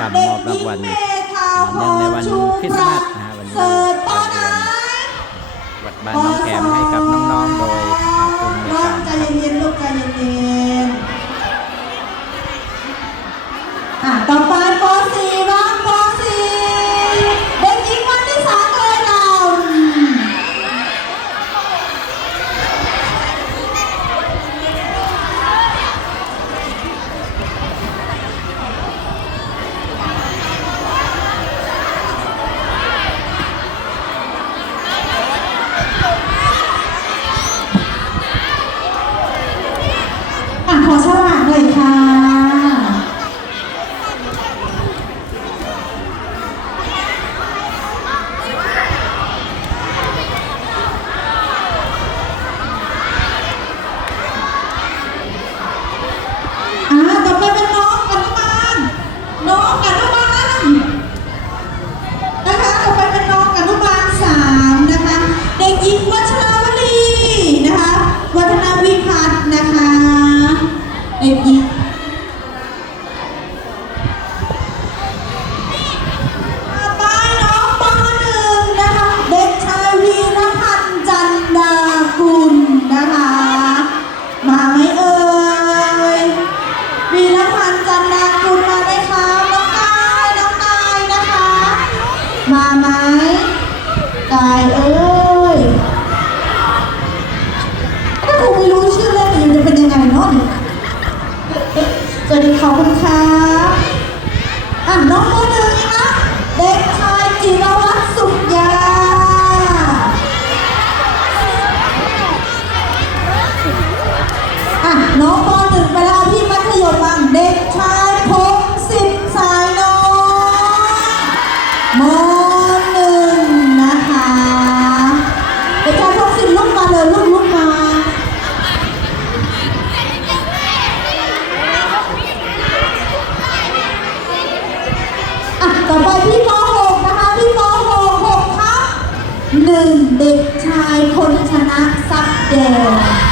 กรรมเด็มกอบหญิรางงวัลเมธาพเนื่องในวันรชูคริสปต์มาระสนะฮะวันนี้เสริฐปอไหนวัดบ้านน้องแกมให้กับน้องๆ โดยกลุ่มใน น้อ กาง ร ใจ นะครับ เย็นๆลูกใจเย็นๆอะต่อไปป .4 บ้างป .4 เด็กหญิงวันที่สามเลยเรา อะขอฉลากหน่อยค่ะ อ่า ต่อไปเป็นน้องอนุบาล น้องอนุบาล นะคะ ต่อไปเป็นน้องอนุบาลสามนะคะ เด็กหญิงวัชราวลีนะคะ วัฒนาวิพัฒน์นะคะ เด็กหญิง ต่อไปน้องปหนึ่งนะคะ เด็กชายวีรพันธ์จันดากุลนะ คะมาไหมเอ่ยวีรพันธ์จันดากุลมาไหมคะน้องกายน้องกายนะคะมาไหมกายเอ้ยก็คงไม่รู้ชื่อเล่นมันจะเป็นยังไงเนาะสวัสดีขอบ คุณครับอะน้องคนหนึ่งนะเด็กชายจิรวัตรสุขยา อะน้องปหนึ่งไปแล้วพี่มัธยมบ้างเด็กชายพงศิษย์สายน้อยมหนึ่งนะคะ เด็กชายพงศิษย์ลุกมาเลยลุกลุกมา อะ ต่อไปพี่ป .6 นะคะ พี่ป .6 6ทับหนึ่งเด็กชายคนชนะทรัพย์แดล